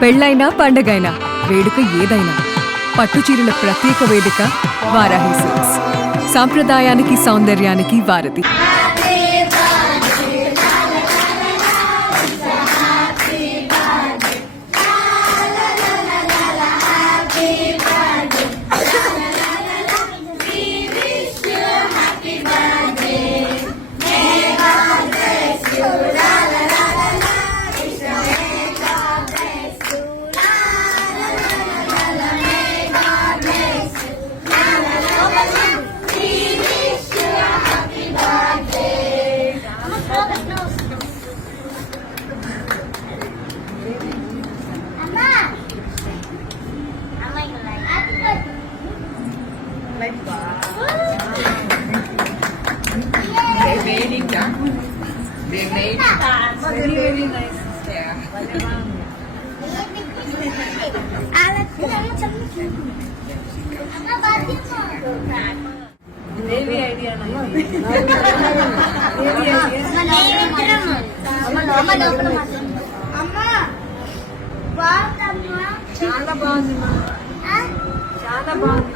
పెళ్లైనా పండగైనా వేడుక ఏదైనా పట్టుచీరల ప్రత్యేక వేదిక వారాహి సిల్క్స్. సాంప్రదాయానికి సౌందర్యానికి వారధి. They made it, huh? They made it. Very, very nice. Yeah. Navy idea na yun. చాలా బాగుంది. చాలా బాగుంది.